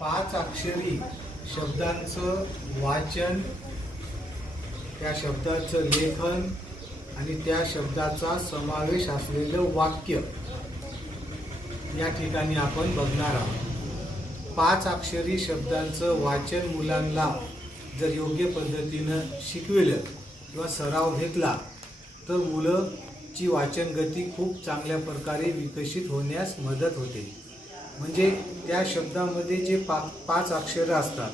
पाच अक्षरी शब्दांचं वाचन, त्या शब्दाचं लेखन आणि त्या शब्दाचा समावेश असलेलं वाक्य या ठिकाणी आपण बघणार आहोत। पाच अक्षरी शब्दांचं वाचन मुलांना जर योग्य पद्धतीनं शिकविलं किंवा सराव घेतला तर मुलांची वाचन गती खूप चांगल्या प्रकारे विकसित होण्यास मदत होते। म्हणजे त्या शब्दामध्ये जे पाच अक्षरं असतात,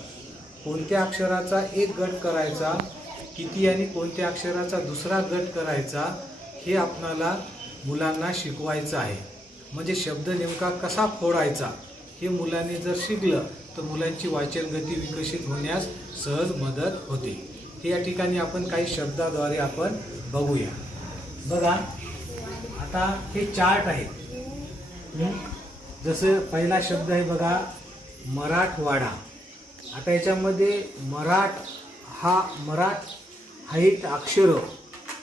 कोणत्या अक्षराचा एक गट करायचा, किती आणि कोणत्या अक्षराचा दुसरा गट करायचा, हे आपणाला मुलांना शिकवायचं आहे। म्हणजे शब्द नेमका कसा फोडायचा हे मुलांनी जर शिकलं तर मुलांची वाचन गती विकसित होण्यास सहज मदत होते। हे या ठिकाणी आपण काही शब्दाद्वारे आपण बघूया। बघा, आता हे चार्ट आहे। जसं पहिला शब्द आहे बघा, मराठवाडा। आता याच्यामध्ये मराठ हा एक अक्षर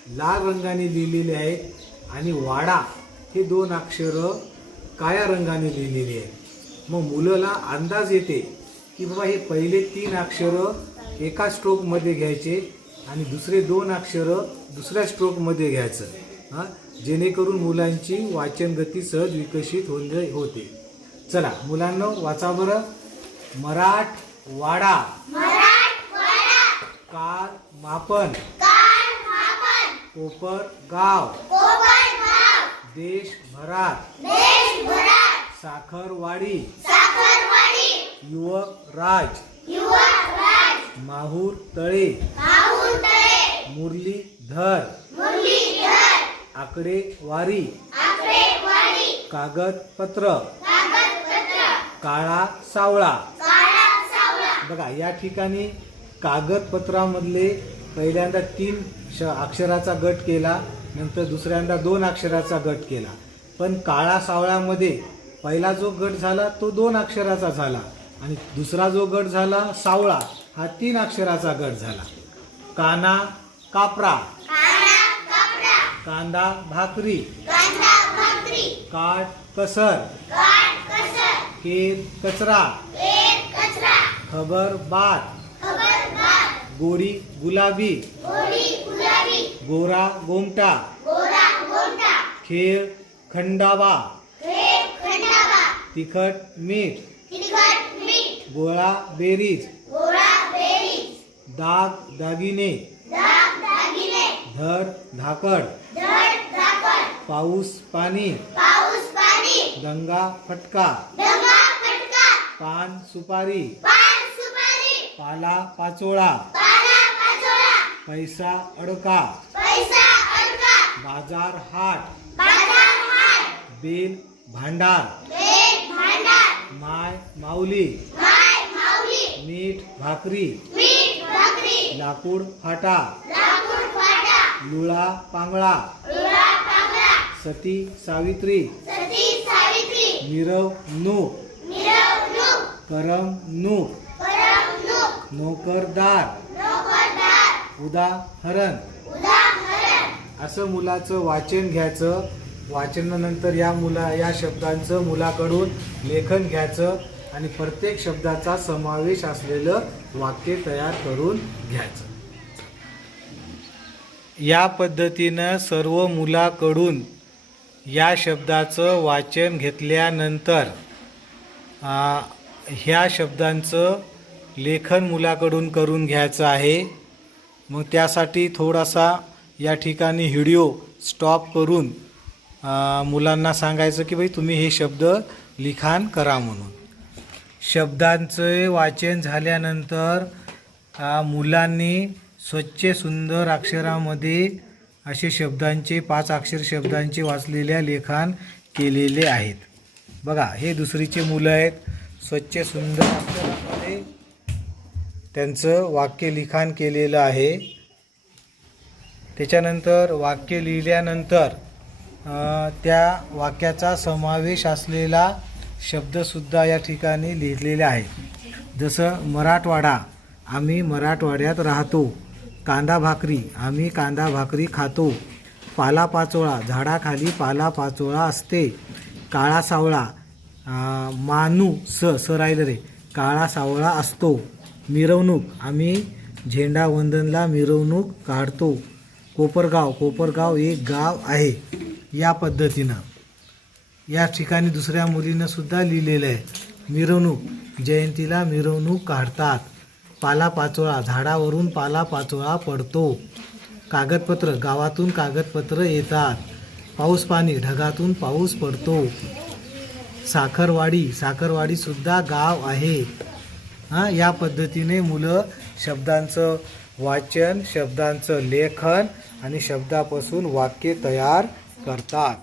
लाल रंगाने लिहिलेले आहेत आणि वाडा हे दोन अक्षरं काळ्या रंगाने लिहिलेली आहेत। मग मुलाला अंदाज येते की बाबा हे पहिले तीन अक्षरं एका स्ट्रोकमध्ये घ्यायचे आणि दुसरे दोन अक्षरं दुसऱ्या स्ट्रोकमध्ये घ्यायचं, जेणेकरून मुलांची वाचन गती सहज विकसित होते। चला मुलांनो, वाचा बरं। मराठवाडा, कार मापन, कोपरगाव, देशभरात, साखरवाडी, युवक राज, माहूर तळे, मुरलीधर, आकडेवारी, कागदपत्र, काळा सावळा। बघा, या ठिकाणी कागदपत्रामधले पहिल्यांदा तीन अक्षराचा गट केला, नंतर दुसऱ्यांदा दोन अक्षराचा गट केला। पण काळा सावळामध्ये पहिला जो गट झाला तो दोन अक्षराचा झाला आणि दुसरा जो गट झाला सावळा हा तीन अक्षराचा गट झाला। काना कापरा, कांदा भाकरी, काट कसर, केर कचरा, खबर बात, गोरी गुलाबी, गोरा गोमटा, खेळ खंडावा, तिखट मीठ, गोळा बेरीज, दाग दागिने, धड धाकड, पाऊस पाणी, दंगा फटका, पान सुपारी, पाला पाचोळा, पैसा अडका, बाजार हाट, बेल भांडार, माय माऊली, मीठ भाकरी, लाकूड फाटा, लुळा पांगळा, सती सावित्री, मिरवणूक, करमणूक, नोकरदार, उदाहरण। असं मुलाचं वाचन घ्यायचं। वाचनानंतर या शब्दांचं मुलाकडून लेखन घ्यायचं आणि प्रत्येक शब्दाचा समावेश असलेलं वाक्य तयार करून घ्यायचं। या पद्धतीनं सर्व मुलाकडून या शब्दाचं वाचन घेतल्यानंतर ह्या शब्दांचं लेखन मुलाकडून करून घ्यायचं आहे। मग त्यासाठी थोडासा या ठिकाणी व्हिडिओ स्टॉप करून मुलांना सांगायचं की भाई तुम्ही हे शब्द लिखाण करा म्हणून। शब्दांचे वाचन झाल्यानंतर मुलांनी स्वच्छ सुंदर अक्षरामध्ये असे शब्दांचे 5 अक्षर शब्दांचे वाचलेल्या लेखन केलेले आहेत। बघा, हे दुसरीचे मुलं आहेत। स्वच्छ सुंदर अक्षरामध्ये त्यांचं वाक्य लिखाण केलेलं आहे। त्याच्यानंतर वाक्य लिहिल्यानंतर त्या वाक्याचा समावेश असलेला शब्दसुद्धा या ठिकाणी लिहिलेले आहे। जसं मराठवाडा, आम्ही मराठवाड्यात राहतो। कांदा भाकरी, आम्ही कांदा भाकरी खातो। पालापाचोळा, झाडाखाली पालापाचोळा असते। काळा सावळा, माणूस स राहिलं रे, काळा सावळा असतो. मिरवणूक, आम्ही झेंडावंदनला मिरवणूक काढतो. कोपरगाव एक गाव आहे. या पद्धतीनं या ठिकाणी दुसऱ्या मुलीनं सुद्धा लिहिलेलं आहे. मिरवणूक, जयंतीला मिरवणूक काढतात. पालापाचोळा, झाडावरून पालापाचोळा पडतो. कागदपत्र, गावातून कागदपत्र येतात. पाऊस पाणी, ढगातून पाऊस पडतो. साखरवाडी सुद्धा गाव आहे. या पद्धतीने मुलं शब्दांचं वाचन, शब्दांचं लेखन आणि शब्दापासून वाक्य तयार करतात.